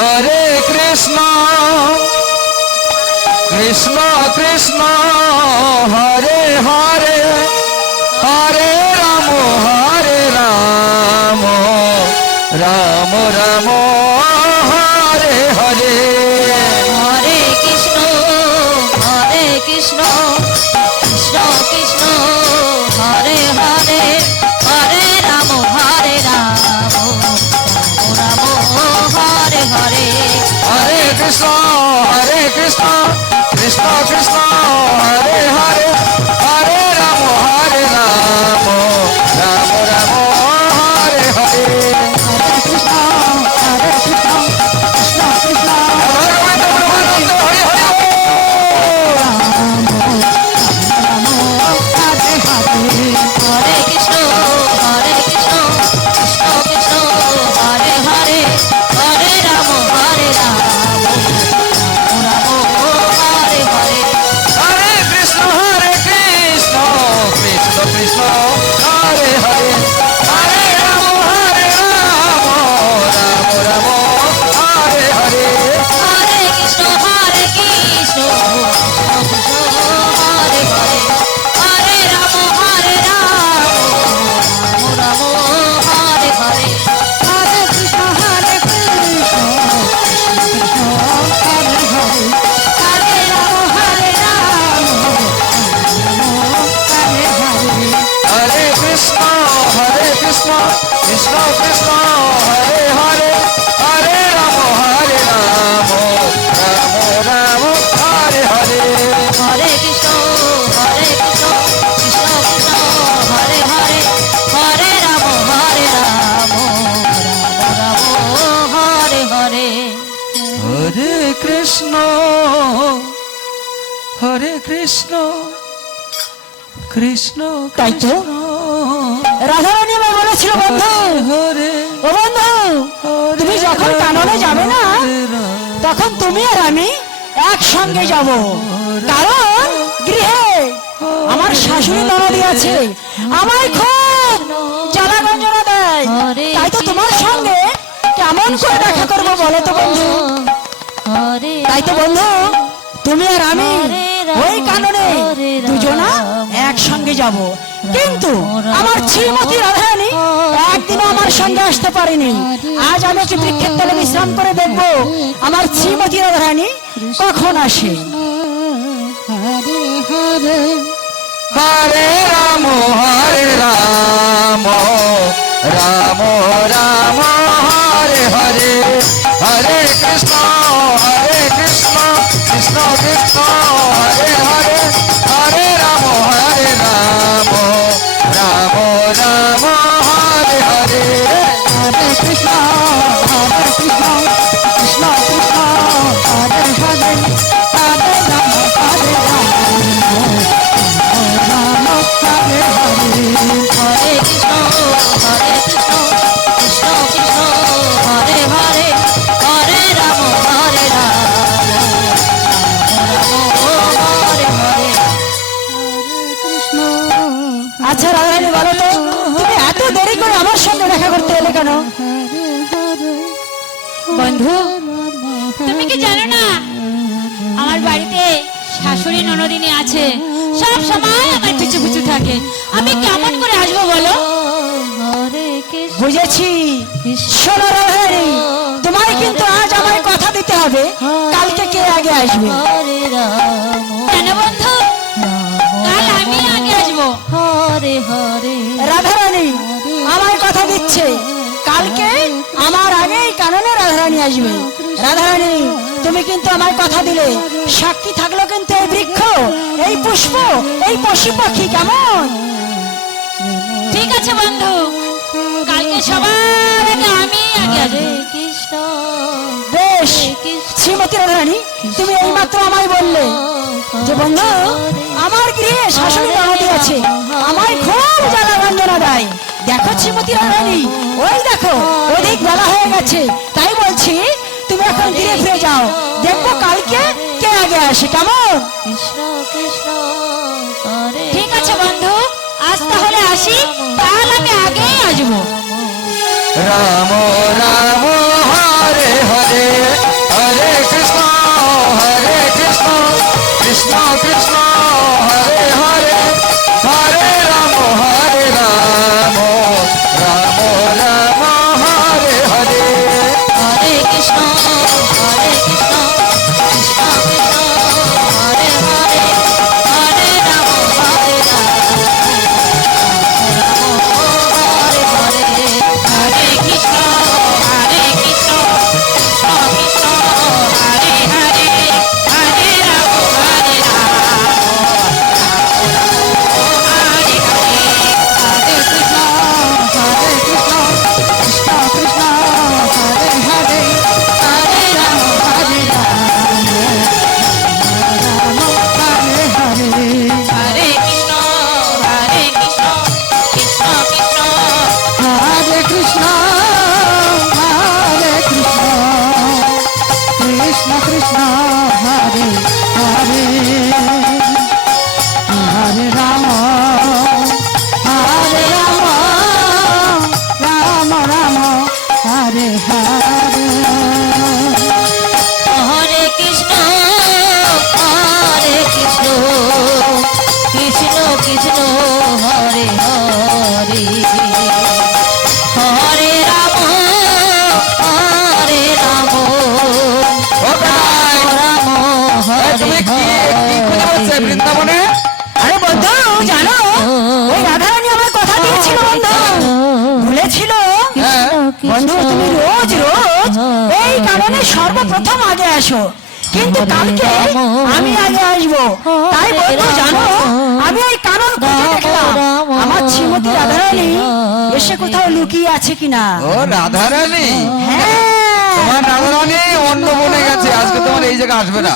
हरे कृष्ण कृष्ण कृष्ण हरे हरे हरे राम राम राम हरे हरे हरे कृष्ण कृष्ण कृष्ण हरे हरे हरे राम राम हरे हरे हरे कृष्ण कृष्ण कृष्ण हरे हरे हरे राम राम राम हरे हरे हरे कृष्ण कृष्ण कृष्ण हरे कृष्ण कृष्ण कृष्ण हरे हरे हरे राम हरे हरे हरे कृष्ण कृष्ण कृष्ण हरे हरे हरे राम राम हरे हरे हरे कृष्ण कृष्ण हरे हरे हरे राम राम हरे हरे हरे कृष्ण कृष्ण कृष्ण हरे हरे हरे राम हरे हरे हरे कृष्ण कृष्ण कृष्ण हरे हरे हरे राम राम हरे हरे हरे कृष्ण कृष्ण कृष्ण हरे हरे हरे राम राम हरे हरे हरे कृष्ण कृष्ण তাই তো রাধারানী মা বলেছিল বন্ধু হরে ও বন্ধু তুমি যখন কাননে যাবে না তখন তুমি আর আমি একসঙ্গে যাব কারণ গৃহে আমার শাশুড়ি ননদি আছে আমায় খুব জ্বালা গঞ্জনা দেয় তাই তো তোমার সঙ্গে কেমন করে দেখা করবো বলো তো বন্ধু তাই তো বন্ধু তুমি আর আমি ওই কাননে দুজনা একসঙ্গে যাব কিন্তু আমার শ্রীমতী রাধারানী একদিনও আমার সঙ্গে আসতে পারেনি আজ আমি একটি বৃক্ষের তলে বিশ্রাম করে দেখবো আমার শ্রীমতী রাধারানী কখন আসে হরে হরে हरे राम राम राम हरे हरे हरे कृष्ण कृष्ण कृष्ण हरे हरे हरे राम राम हरे हरे हरे कृष्ण कृष्ण कृष्ण हरे हरे हरे राम हरे हरे कृष्ण कृष्ण कृष्ण हरे हरे हरे राम हरे हरे कृष्ण আচ্ছা রাধারানী বলো তো তুমি এত দেরি করে আমার সঙ্গে দেখা করতে এলে কেন বন্ধু তুমি কি জানো না আমার বাড়িতে শাশুড়ি ননদিনী আছে সব সময় আমার পিছু পিছু থাকে আমি কেমন করে আসবো বলো বুঝেছি শোনো রাধারানী তোমায় কিন্তু আজ আমায় কথা দিতে হবে কালকে কে আগে আসবে কেন বন্ধু কাল আমি আগে আসবো হরে হরে রাধারানী আমায় কথা দিচ্ছে কালকে আমার আগেই কাননে রাধারানী আসবে রাধারানী তুমি কিন্তু আমায় কথা দিলে সাক্ষী থাকলো কিন্তু এই বৃক্ষ এই পুষ্প এই পশু পাখি কেমন ঠিক আছে বন্ধু কালকে সবার আগে আমি আগে আসবো কৃষ্ণ বেশ শ্রীমতী রাধারানী তুমি এইমাত্র আমায় বললে যে বন্ধু আমার গৃহে শাশুড়ি ননদি আছে আমায় খুব জ্বালা গঞ্জনা দেয় দেখো শ্রীমতী রাধারানী ওই দেখো অধিক বেলা হয়ে গেছে তাই বলছি তুমি এখন ধীরে ফিরে যাও দেখবো কালকে কে আগে আসে কেমন কৃষ্ণ কৃষ্ণ ঠিক আছে বন্ধু আজ তাহলে আসি কাল আমি আগেই আসবো राम हरे हरे বন্ধু তুমি রোজ রোজ এই কারণে সর্বপ্রথম আগে আসো, কিন্তু কালকে আমি আগে আসবো। তাই বন্ধু জানো, আমি এই কারণ খুঁজে দেখলাম আমার শ্রীমতী রাধারানী এসে কোথাও লুকিয়ে আছে কিনা। ও রাধারানী, হ্যাঁ, তোমার রাধারানী অন্য বনে গেছে, আজকে তোমার এই জায়গা আসবে না।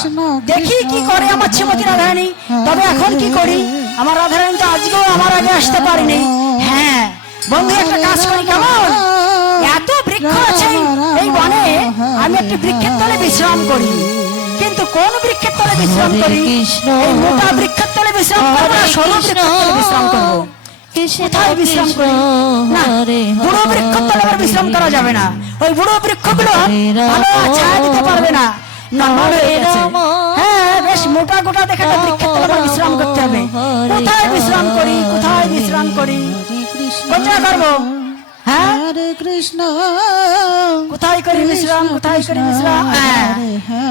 দেখি কি করে আমার শ্রীমতী রাধারানী। তবে এখন কি করি, আমার রাধারানী তো আজকেও আমার আগে আসতে পারেনি। হ্যাঁ বন্ধু, একটা কাজ করি কেমন, এত বৃক্ষ আছে এই বনে, আমি একটি বৃক্ষের তলে বিশ্রাম করি। কিন্তু কোন বৃক্ষের তলে বিশ্রাম করি? এই মোটা বৃক্ষের তলে বিশ্রাম করবো না সরু বৃক্ষের তলে বিশ্রাম করবো? কোথায় বিশ্রাম করি? না, বুড়ো বৃক্ষের তলে আবার বিশ্রাম করা যাবে না, ওই বুড়ো বৃক্ষগুলো ভালো ছায়া দিতে পারবে না, নরম হয়ে গেছে। হ্যাঁ, বেশ মোটা গোটা দেখে একটা বৃক্ষের তলে আবার বিশ্রাম করতে হবে। কোথায় বিশ্রাম করি, কোথায় বিশ্রাম করি, কোথায় করবো? হ্যাঁ, হরে কৃষ্ণ কোথায় করি বিশ্রাম, কোথায় করি বিশ্রাম? হ্যাঁ,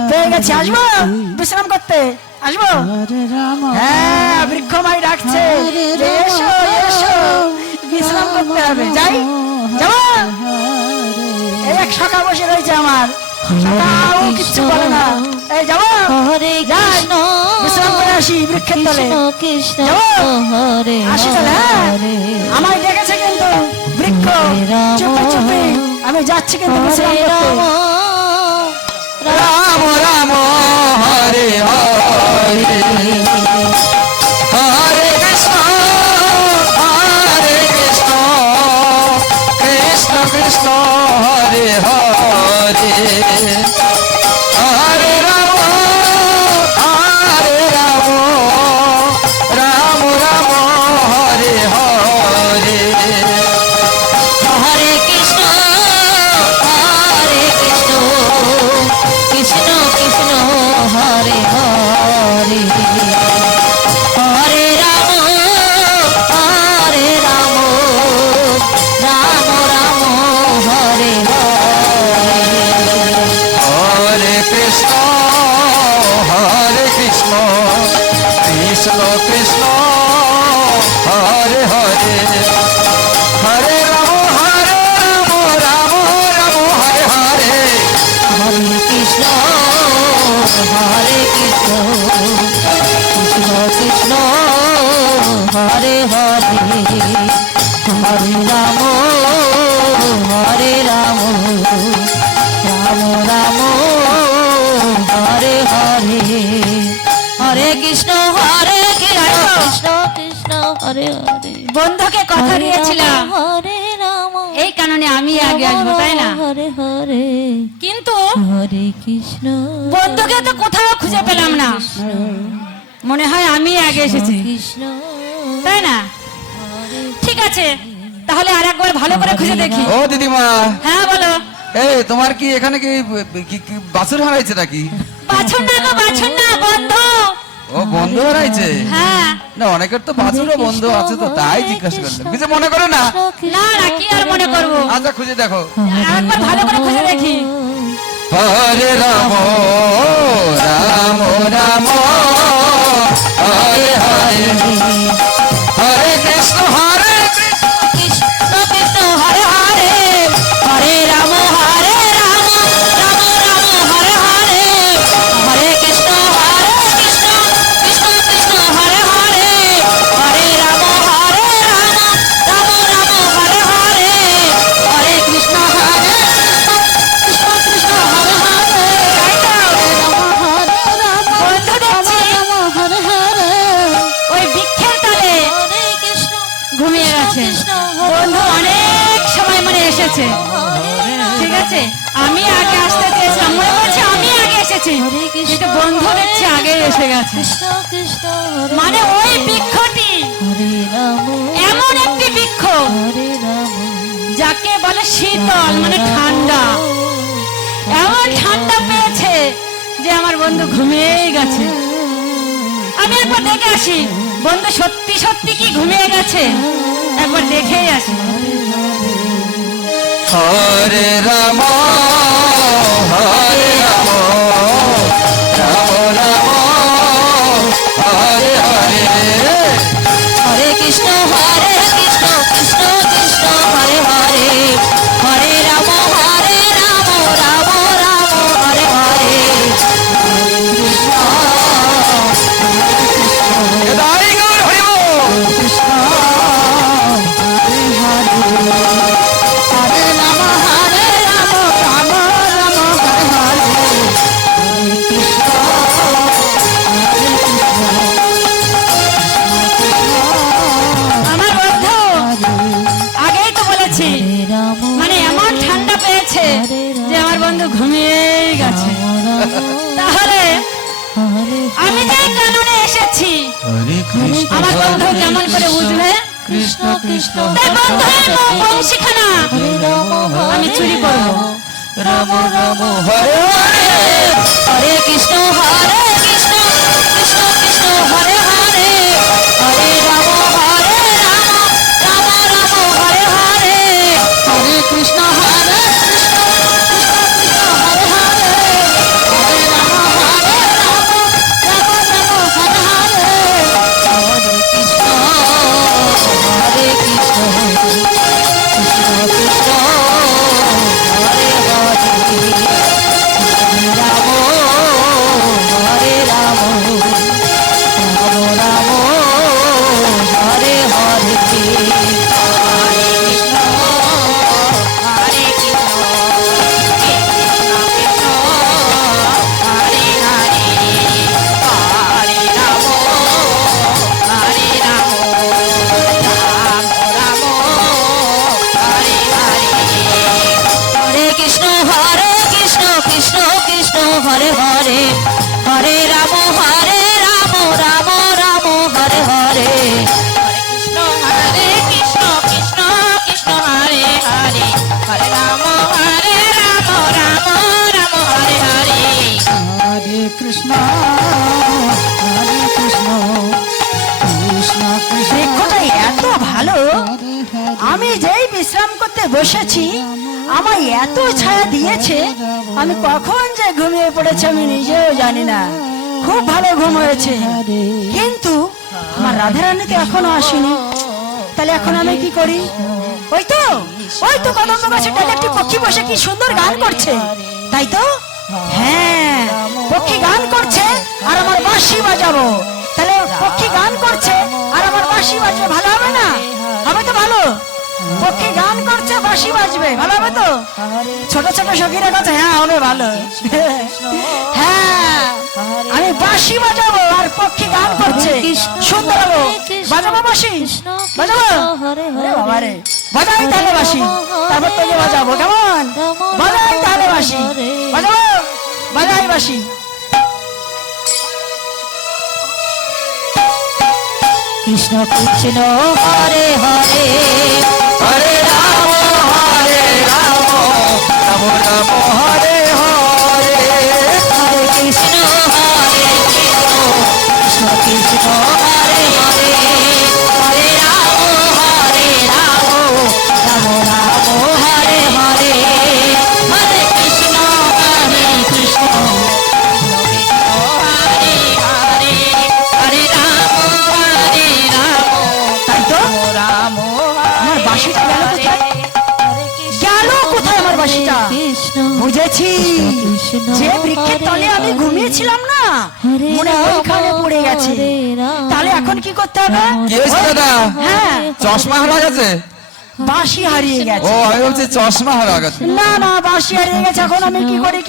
পেয়ে গেছি, আসবো বিশ্রাম করতে, আসবো। হরে রাম হ্যাঁ, বৃক্ষমাই ডাকছে, যে এসো এসো, বিশ্রাম করতে হবে। যাই, যাবো। এই এক শাখা বসে রয়েছে আমার, শাখাও কিচ্ছু বলে না। এই যাবো, হরে যাই, কৃষ্ণ বিশ্রাম করে আসি বৃক্ষের তলে। কৃষ্ণ যাবো, হরে আসি তাহলে। হ্যাঁ, আমায় ডেকেছে কিন্তু বৃক্ষ, চুপে চুপে আমি যাচ্ছি কিন্তু বিশ্রাম করতে। রাম রাম হরে হরে, হরে কৃষ্ণ হরে কৃষ্ণ, কৃষ্ণ কৃষ্ণ হরে হরে, হরে রাম হরে রাম, রাম রাম হরে হরে। হরে কৃষ্ণ কৃষ্ণ কৃষ্ণ হরে হরে, হরে রাম রাম রাম হরে হরে। হরে কৃষ্ণ কৃষ্ণ কৃষ্ণ হরে হরে, হরে রাম রাম রাম হরে হরে। হরে কৃষ্ণ কৃষ্ণ কৃষ্ণ হরে হরে, হরে রাম রাম রাম হরে হরে, হরে কৃষ্ণ কৃষ্ণ কৃষ্ণ হরে হরে। বন্ধুকে কথা দিয়েছিলাম হরে রাম, এই কারণে আমি আগে আসবো, তাই না? হরে হরে, কিন্তু হরে কৃষ্ণ বন্ধুকে তো কোথাও খুঁজে পেলাম না, মনে হয় আমি আগে এসেছি, কৃষ্ণ। তাই না? ঠিক আছে, তাহলে আর একবার ভালো করে খুঁজে দেখি। ও দিদিমা, হ্যাঁ বলো। এই তোমার কি এখানে কি বাছুর হারাইছে নাকি? বাছুর না গো, বাছুর না, বন্ধু। ও বন্ধু হারাইছে? হ্যাঁ, না, অনেকের তো বাছুরও বন্ধু আছে, তো তাই জিজ্ঞাসা করলাম, কিছু মনে করো না। না না, কি আর মনে করবো, আচ্ছা খুঁজে দেখো। একবার ভালো করে খুঁজে দেখি। হরে রাম রাম রাম হরে হরে, হরে কৃষ্ণ কৃষ্ণ কৃষ্ণ কৃষ্ণ হরে হরে, হরে রাম রাম রাম হরে হরে, হরে কৃষ্ণ কৃষ্ণ কৃষ্ণ কৃষ্ণ হরে হরে, হরে রাম রাম রাম হরে হরে, হরে কৃষ্ণ কৃষ্ণ কৃষ্ণ হরে হরে। বন্ধু দেখছি ওই বৃক্ষের তলে ঘুমিয়ে গেছে। বন্ধু অনেক সময় মানে এসেছে, ঠিক আছে, আমি আগে আসতে চেয়েছিলাম, মনে করছে আমি আগে এসেছি, কিন্তু বন্ধু দেখছি আগে এসে গেছে। মানে ওই বৃক্ষটি এমন একটি বৃক্ষ যাকে বলে শীতল, মানে ঠান্ডা, এমন ঠান্ডা পেয়েছে যে আমার বন্ধু ঘুমিয়েই গেছে। আমি একবার দেখে আসি বন্ধু সত্যি সত্যি কি ঘুমিয়ে গেছে, একবার দেখেই আসি। হরে রাম হরে রাম, রাম রাম হরে হরে, হরে কৃষ্ণ কৃষ্ণ কৃষ্ণ হরে হরে, হরে রাম গেছি, মানে এমন ঠান্ডা পেয়েছে যে আমার বন্ধু ঘুমিয়েই গেছে। তাহলে আমি যে কাননে এসেছি হরে কৃষ্ণ আমার বন্ধু কেমন করে বুঝবে? কৃষ্ণ কৃষ্ণ তাই বন্ধুর বংশীখানা আমি চুরি করবো। রাম রাম হরে হরে হরে কৃষ্ণ কৃষ্ণ কৃষ্ণ হরে হরে, হরে রাম রাম রাম হরে হরে, হরে কৃষ্ণ কৃষ্ণ কৃষ্ণ হরে হরে, হরে রাম হরে রাম রাম রাম হরে হরে, হরে কৃষ্ণ কৃষ্ণ কৃষ্ণ হরে হরে, রাম রাম হরে হরে, হরে কৃষ্ণ হরে কৃষ্ণ কৃষ্ণ কৃষ্ণ হরে হরে, হরে রাম হরে রাম রাম রাম হরে হরে, হরে কৃষ্ণ কৃষ্ণ কৃষ্ণ হরে হরে, হরে রাম রাম রাম হরে হরে, হরে কৃষ্ণ কৃষ্ণ কৃষ্ণ হরে হরে, হরে রাম রাম রাম হরে হরে, হরে কৃষ্ণ কৃষ্ণ কৃষ্ণ। বৃক্ষটা এত ভালো, আমি যেই বিশ্রাম করতে বসেছি আমায় এত ছায়া দিয়েছে, আমি কখন যে ঘুমিয়ে পড়েছি আমি নিজেও জানি না। খুব ভালো ঘুম হয়েছে, কিন্তু আমার রাধারানী তো এখনো আসেনি। তাহলে এখন আমি কি করি? ওই তো কদম্ব গাছের ডালে একটি পক্ষী বসে কি সুন্দর গান করছে, তাই তো? হ্যাঁ, পক্ষী গান করছে আর আমার বাঁশি বাজাবো। তাহলে পক্ষী গান করছে আর আমার বাঁশি বাজবে, ভালো হবে না? হবে তো ভালো? পক্ষী গান করছে বাঁশি বাজবে, ভালো হবে তো? ছোট ছোট সখীরা কথা, হ্যাঁ হবে ভালো। হ্যাঁ, আমি বাঁশি বাজাবো আর পক্ষী গান করছে, সুন্দর হবো। বাজাবো বাঁশি, বাজাবো। আরে বাবা রে, বাজাই তাহলে বাঁশি, তারপর তোকে বাজাবো, কেমন? বাজাই তাহলে বাঁশি, বাজাবো, বাজাই বাঁশি। কৃষ্ণ কৃষ্ণ হরে হরে, হরে রাম রাম রাম হরে হরে, হরে কৃষ্ণ কৃষ্ণ কৃষ্ণ হরে হরে, হরে রাম রাম রাম হরে হরে, হরে কৃষ্ণ কৃষ্ণ হরে হরে, হরে রাম তাই তো? রাম আমার বাঁশিটা গেল কোথায়? গেল কোথায় আমার বাঁশিটা? বুঝেছি, যে বৃক্ষের তলে আমি ঘুমিয়েছিলাম না, মনে হয় ওইখানে পড়ে গেছে। তাহলে এখন কি করতে হবে? কি হয়েছে দাদা? হ্যাঁ, চশমা হারা গেছে? বাঁশি হারিয়ে ও গেছে। আমি বলছি চশমা হারা গেছে। না না, বাঁশি হারিয়ে গেছে। এখন আমি কি করি?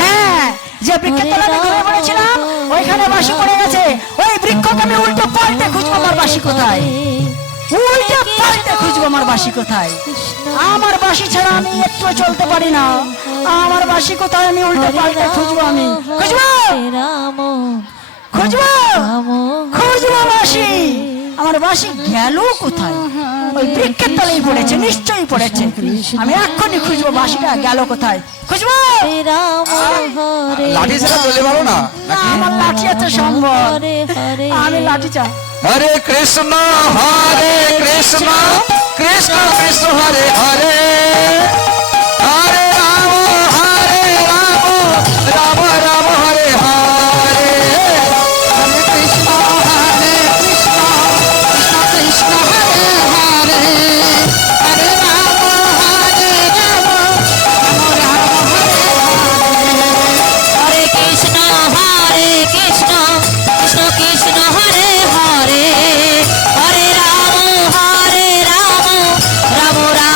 হ্যাঁ, যে বৃক্ষের তলে আমি ঘুমিয়ে পড়েছিলাম ওইখানে বাঁশি পড়ে গেছে। ওই বৃক্ষকে আমি উল্টো পাল্টে খুঁজবো আমার বাঁশি কোথায়, উল্টে পাল্টে খুঁজবো আমার বাঁশি কোথায়। আমার বাঁশি ছাড়া আমি একটু চলতে পারি না। আমার বাঁশি কোথায় আমি উল্টে পাল্টে খুঁজবো, আমি খুঁজবো খুঁজবো খুঁজবো বাঁশি। আমার বাঁশি গেল কোথায়? ওই বৃক্ষের তলেই পড়েছে, নিশ্চয়ই পড়েছে। আমি এক্ষুনি খুঁজবো বাঁশিটা গেল কোথায়, খুঁজবো। লাঠি ছাড়া চলে পারো না নাকি? আমার লাঠি আছে সম্ভব, আমি লাঠি চাই। হরে কৃষ্ণ কৃষ্ণ কৃষ্ণ হরে হরে, হরে রাম রাম রাম হরে হরে, হরে কৃষ্ণ কৃষ্ণ কৃষ্ণ হরে হরে, হরে রাম রাম রাম হরে হরে, হরে কৃষ্ণ কৃষ্ণ কৃষ্ণ হরে হরে, হরে রাম রাম রাম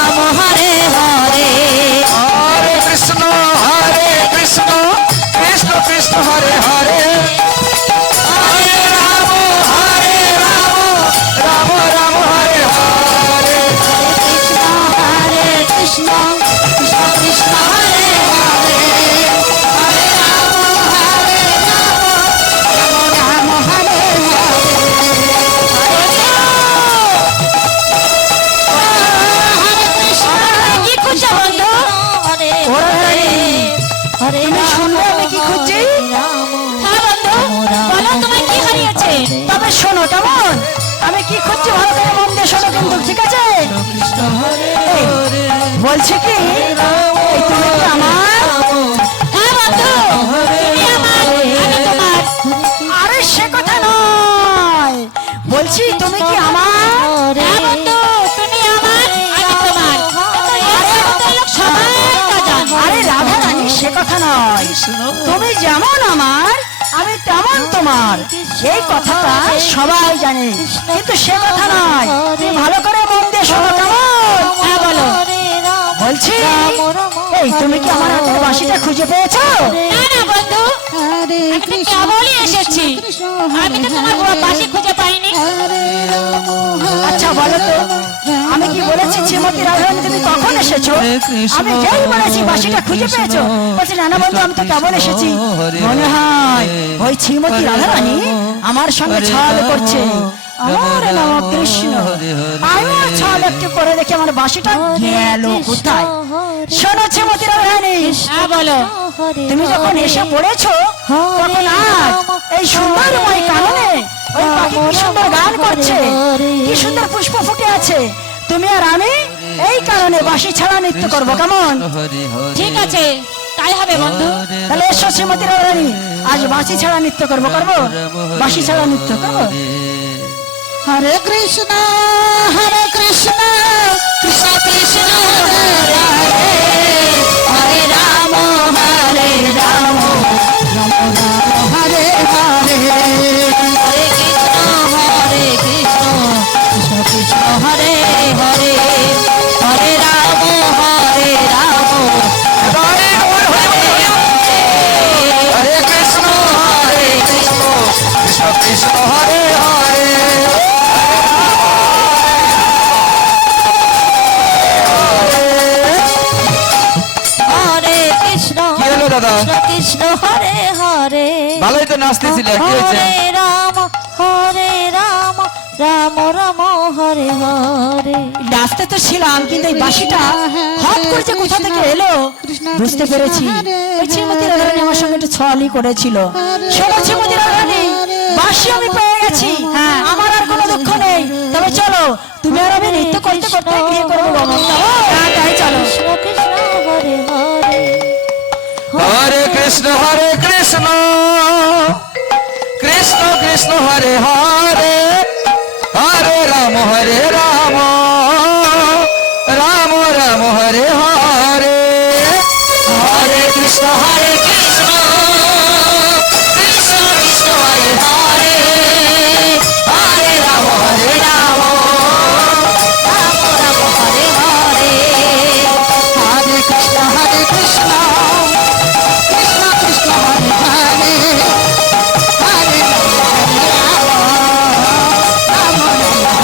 বলছি ভালো করে মন দিয়ে শোনো কিন্তু, ঠিক আছে? কৃষ্ণ হরে এই, হরে বলছি কি এই তুমি কি আমার? হ্যাঁ বন্ধু, তুমি আমার, আমি তোমার। আরে সে কথা নয়, বলছি তুমি কি আমার? হ্যাঁ বন্ধু, তুমি আমার, আমি তোমার। আরে কত লোক সবাই তা জানে। আরে রাধা রানী, সে কথা নয়। কৃষ্ণ তুমি যেমন আমার, আমি তেমন তোমার, এই কথাটা সবাই জানে, কিন্তু সে কথা নয়। তুমি ভালো করে মন দিয়ে শোনো, কেমন? হ্যাঁ বলো। বলছি এই তুমি কি আমার হাতের বাঁশিটা খুঁজে পেয়েছো? না না বন্ধু, আমি তো কেবলই এসেছি, আমি তো তোমার বাঁশি খুঁজে পাইনি। আচ্ছা বলো তো, আমি কি বলেছি শ্রীমতী রাধারানী তুমি কখন এসেছো? আমি যেই বলেছি বাঁশিটা খুঁজে পেয়েছো, বলছি না না বন্ধু, আমি তো কেবল এসেছি। মনে হয় ওই শ্রীমতী রাধারানী আমার সঙ্গে ছল করছে। আমার নাম কৃষ্ণ, আমিও ছল একটু করে দেখি আমার বাঁশিটা গেল কোথায়। শোনো শ্রীমতী রাধারানী, হ্যাঁ বলো। তুমি যখন এসে পড়েছো তখন আজ এই সুন্দরময় কারণে ওই পাখি কি সুন্দর গান করছে, কি সুন্দর পুষ্প ফুটে আছে, তুমি আর আমি এই কারণে বাঁশি ছাড়া নৃত্য করবো, কেমন? হরে হরে ঠিক আছে, তাই হবে বন্ধু। তাহলে এসো শ্রীমতী রাধারানী, আজ বাঁশি ছাড়া নৃত্য করবো, বাঁশি ছাড়া নৃত্য করবো। হরে কৃষ্ণ কৃষ্ণ কৃষ্ণ হরে হরে, হরে রাম হরে রাম, রাম রাম হরে হরে, হরে কৃষ্ণ কৃষ্ণ কৃষ্ণ হরে হরে, হরে রাম হরে রাম, হরে হরে কৃষ্ণ হরে কৃষ্ণ কৃষ্ণ কৃষ্ণ হরে হরে হরে কৃষ্ণ কি হলো দাদা? কৃষ্ণ হরে হরে, ভালোই তো নাচতেছিলে, কি হয়েছে? হরে রাম রাম রাম হরে হরে। নাচতে তো ছিলাম, কিন্তু এই বাঁশিটা হট করে যে কোথা থেকে এলো বুঝতে পেরেছি। ওই শ্রীমতী রাধারানী আমার সঙ্গে একটু ছলই করেছিল। শোনো শ্রীমতী রাধারানী, বাঁশি আমি পেয়ে গেছি, হ্যাঁ আমার আর কোনো দুঃখ নেই। তবে চলো, তুমি আর আমি নৃত্য করতে করতে বিয়ে করবো বাবা, হ্যাঁ তাই চলো। কৃষ্ণ কৃষ্ণ হরে হরে, হরে কৃষ্ণ কৃষ্ণ কৃষ্ণ হরে হরে, হরে রাম রাম রাম হরে হরে, হরে কৃষ্ণ কৃষ্ণ কৃষ্ণ হরে হরে, হরে রাম রাম রাম হরে হরে, হরে কৃষ্ণ কৃষ্ণ কৃষ্ণ কৃষ্ণ হরে হরে, হরে রাম রাম রাম হরে হরে,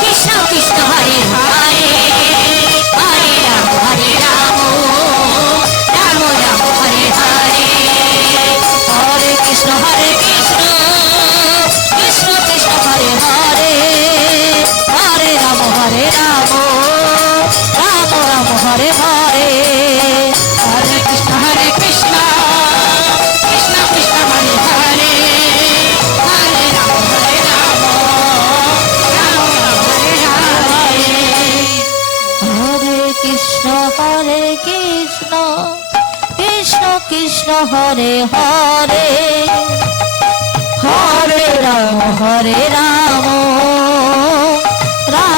কৃষ্ণ কৃষ্ণ হরে হরে, হরে রাম রাম রাম হরে হরে, হরে কৃষ্ণ কৃষ্ণ কৃষ্ণ হরে হরে, হরে রাম রাম রাম হরে হরে, হরে কৃষ্ণ কৃষ্ণ কৃষ্ণ কৃষ্ণ হরে হরে, হরে রাম রাম রাম রাম হরে হরে, হরে কৃষ্ণ কৃষ্ণ কৃষ্ণ হরে হরে, হরে রাম রাম